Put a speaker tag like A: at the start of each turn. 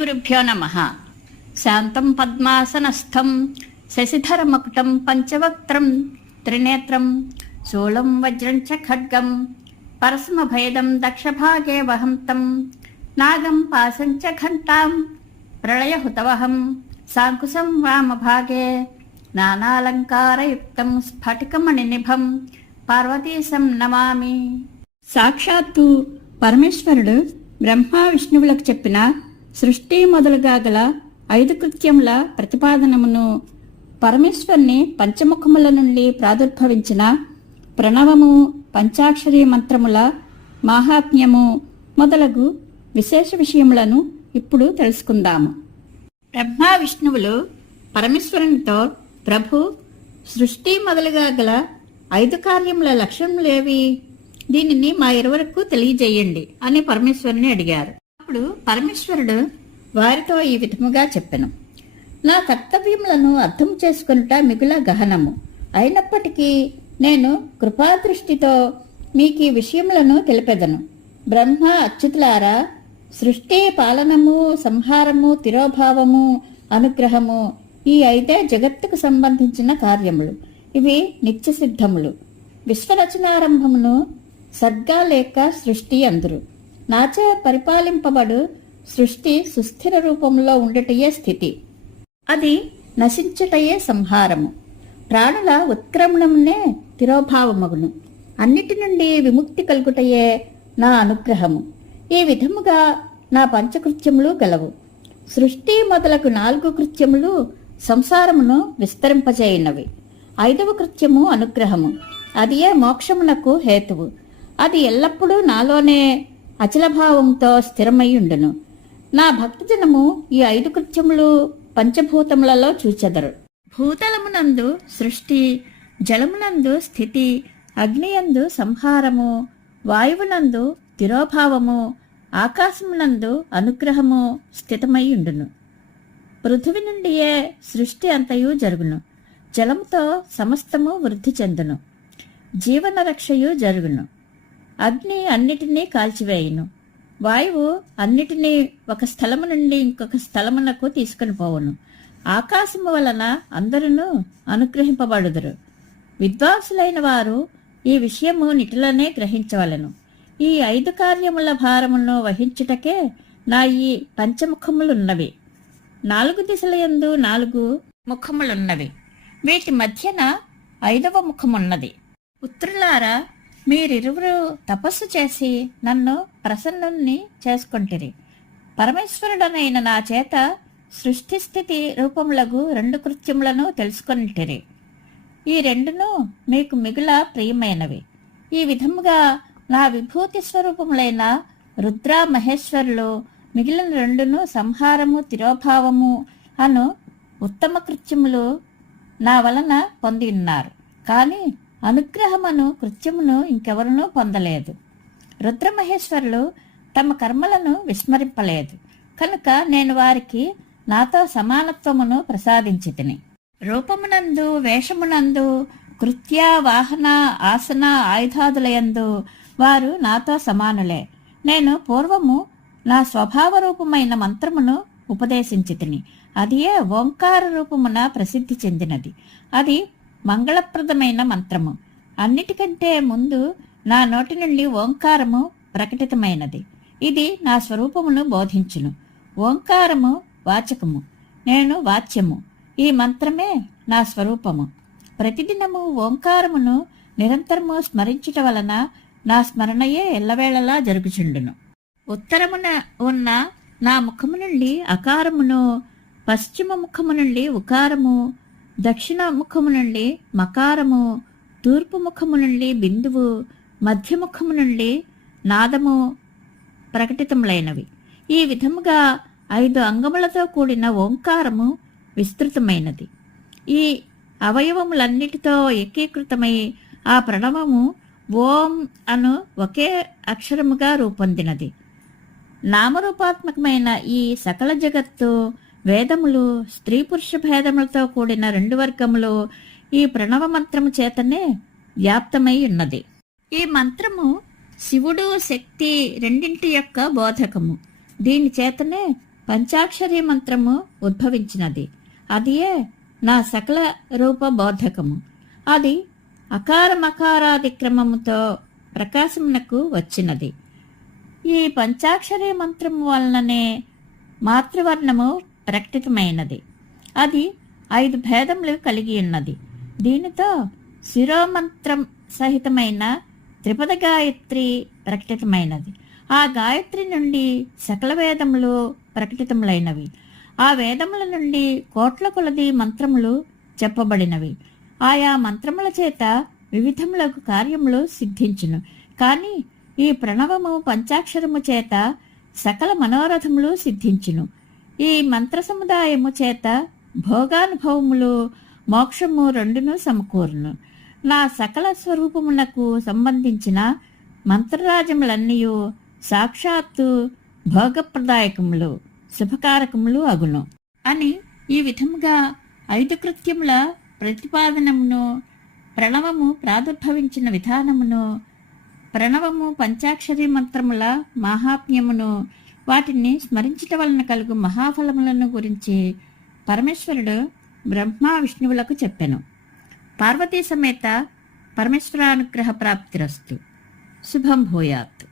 A: శ్రీగురుభ్యో నమ శాంతం పద్మాసనస్థం శశిధరమకుటం పంచవక్త్రం త్రినేత్రం శూలం వజ్రం చ ఖడ్గం పరస్మభేదం దక్షభాగే వహంతం నాగం పాశం చ ఘంటాం ప్రళయహుతవహం సాంకుశం వామభాగే నానాలంకారయుక్తం స్ఫటికమణినిభం పార్వతీశం నమామి సాక్షాత్తు పరమేశ్వరుడు బ్రహ్మ విష్ణువులకు చెప్పిన సృష్టి మొదలుగా గల ఐదు కృత్యముల ప్రతిపాదనమును పరమేశ్వరుని పంచముఖముల నుండి ప్రాదుర్భవించిన ప్రణవము పంచాక్షరి మంత్రముల మాహాత్మ్యము మొదలగు విశేష విషయములను ఇప్పుడు తెలుసుకుందాము. బ్రహ్మ విష్ణువులు పరమేశ్వరునితో ప్రభు సృష్టి మొదలుగా గల ఐదు కార్యముల లక్ష్యములేవి దీనిని మా ఇరువరకు తెలియజేయండి అని పరమేశ్వరుని అడిగారు. అప్పుడు పరమేశ్వరుడు వారితో ఈ విధముగా చెప్పెను. నా కర్తవ్యములను అర్థం చేసుకునుట మిగుల గహనము. అయినప్పటికీ నేను కృపాదృష్టితో మీకు ఈ విషయములను తెలిపెదను. బ్రహ్మ అచ్యుతులారా సృష్టి పాలనము సంహారము తిరోభావము అనుగ్రహము ఈ అయితే జగత్తుకు సంబంధించిన కార్యములు. ఇవి నిత్య సిద్ధములు విశ్వరచనారంభమును సర్గా లేక సృష్టి అందురు. నాచే పరిపాలింపబడు సృష్టి సుస్థిర రూపంలో ఉండటయే స్థితి. అది నశించుటయే సంహారము. ప్రాణుల ఉత్క్రమణమునే తిరోభావమగును. అన్నిటి నుండి విముక్తి కలుగుటయే నా అనుగ్రహము. ఈ విధముగా నా పంచకృత్యములు గలవు. సృష్టి మొదలగు నాలుగు కృత్యములు సంసారమును విస్తరింపజేయనవి. ఐదవ కృత్యము అనుగ్రహము. అదియే మోక్షమునకు హేతువు. అది ఎల్లప్పుడూ నాలోనే అచలభావంతో స్థిరమయ్యుండును నా భక్తజనము ఈ ఐదు కృత్యములు పంచభూతములలో చూచెదరు. భూతలమునందు సృష్టి జలమునందు స్థితి అగ్నియందు సంహారము వాయువునందు తిరోభావము ఆకాశమునందు అనుగ్రహము స్థితమై ఉండును. పృథివి నుండియే సృష్టి అంతయు జరుగును. జలముతో సమస్తము వృద్ధి చెందును. జీవన రక్షయు జరుగును. అగ్ని అన్నిటినీ కాల్చివేయును. వాయువు అన్నిటినీ ఒక స్థలము నుండి ఇంకొక స్థలమునకు తీసుకుని పోవును. ఆకాశము వలన అందరూ అనుగ్రహింపబడుదురు. విద్వాంసులైన వారు ఈ విషయము నిటిలనే గ్రహించవలను. ఈ ఐదు కార్యముల భారమును వహించుటకే నా ఈ పంచముఖములున్నవి. నాలుగు దిశల యందు నాలుగు ముఖములున్నవి. వీటి మధ్యన ఐదవ ముఖమున్నది. పుత్రులారా మీరిరువురు తపస్సు చేసి నన్ను ప్రసన్నుణ్ణి చేసుకొంటిరి. పరమేశ్వరుడనైన నా చేత సృష్టి స్థితి రూపములకు రెండు కృత్యములను తెలుసుకొనిటిరి ఈ రెండును మీకు మిగుల ప్రియమైనవి. ఈ విధముగా నా విభూతి స్వరూపములైన రుద్ర మహేశ్వరులు మిగిలిన రెండును సంహారము తిరోభావము అను ఉత్తమ కృత్యములు నా వలన పొంది ఉన్నారు. కానీ అనుగ్రహమును కృత్యమును ఇంకెవరనూ పొందలేదు. రుద్రమహేశ్వరులు తమ కర్మలను విస్మరింపలేదు. కనుక నేను వారికి నాతో సమానత్వమును ప్రసాదించి తిని రూపమునందు వేషమునందు కృత్య వాహన ఆసన ఆయుధాదులయందు వారు నాతో సమానులే. నేను పూర్వము నా స్వభావ రూపమైన మంత్రమును ఉపదేశించి తిని అదియే ఓంకార రూపమున ప్రసిద్ధి చెందినది. అది మంగళప్రదమైన మంత్రము. అన్నిటికంటే ముందు నా నోటి నుండి ఓంకారము ప్రకటితమైనది. ఇది నా స్వరూపమును బోధించును. ఓంకారము వాచకము. నేను వాచ్యము. ఈ మంత్రమే నా స్వరూపము. ప్రతిదినము ఓంకారమును నిరంతరము స్మరించుట వలన నా స్మరణయే ఎల్లవేళలా జరుగుచుండును. ఉత్తరమున ఉన్న నా ముఖము నుండి అకారమును పశ్చిమ ముఖము నుండి ఉకారము దక్షిణ ముఖము నుండి మకారము తూర్పు ముఖము నుండి బిందువు మధ్య ముఖము నుండి నాదము ప్రకటితములైనవి. ఈ విధముగా ఐదు అంగములతో కూడిన ఓంకారము విస్తృతమైనది. ఈ అవయవములన్నిటితో ఏకీకృతమై ఆ ప్రణవము ఓం అను ఒకే అక్షరముగా రూపొందినది. నామరూపాత్మకమైన ఈ సకల జగత్తు వేదములు స్త్రీ పురుష భేదములతో కూడిన రెండు వర్గములు ఈ ప్రణవ మంత్రము చేతనే వ్యాప్తమై ఉన్నది. ఈ మంత్రము శివుడు శక్తి రెండింటి యొక్క బోధకము. దీని చేతనే పంచాక్షరి మంత్రము ఉద్భవించినది. అదియే నా సకల రూప బోధకము. అది అకారమకారాదిక్రమముతో ప్రకాశమునకు వచ్చినది. ఈ పంచాక్షరి మంత్రము వలననే మాతృవర్ణము ప్రకటితమైనది. అది ఐదు భేదములు కలిగి ఉన్నది. దీనితో శిరోమంత్రం సహితమైన త్రిపద గాయత్రి ప్రకటితమైనది. ఆ గాయత్రి నుండి సకల వేదములు ప్రకటితములైనవి. ఆ వేదముల నుండి కోట్ల కొలది మంత్రములు చెప్పబడినవి. ఆయా మంత్రముల చేత వివిధములకు కార్యములు సిద్ధించును. కానీ ఈ ప్రణవము పంచాక్షరము చేత సకల మనోరథములు సిద్ధించును. ఈ మంత్ర సముదాయము చేత భోగానుభవములు మోక్షము రెండును సమకూరును. నా సకల స్వరూపమునకు సంబంధించిన మంత్రరాజములన్నీ సాక్షాత్తు భోగప్రదాయకములు శుభకారకములు అగును అని ఈ విధముగా ఐదు కృత్యముల ప్రతిపాదనమును ప్రణవము ప్రాదుర్భవించిన విధానమును ప్రణవము పంచాక్షరి మంత్రముల మహాత్మ్యమును వాటిని స్మరించటం వలన కలుగు మహాఫలములను గురించి పరమేశ్వరుడు బ్రహ్మ విష్ణువులకు చెప్పాను. పార్వతీ సమేత పరమేశ్వరానుగ్రహ ప్రాప్తిరస్తు. శుభం భూయాత్.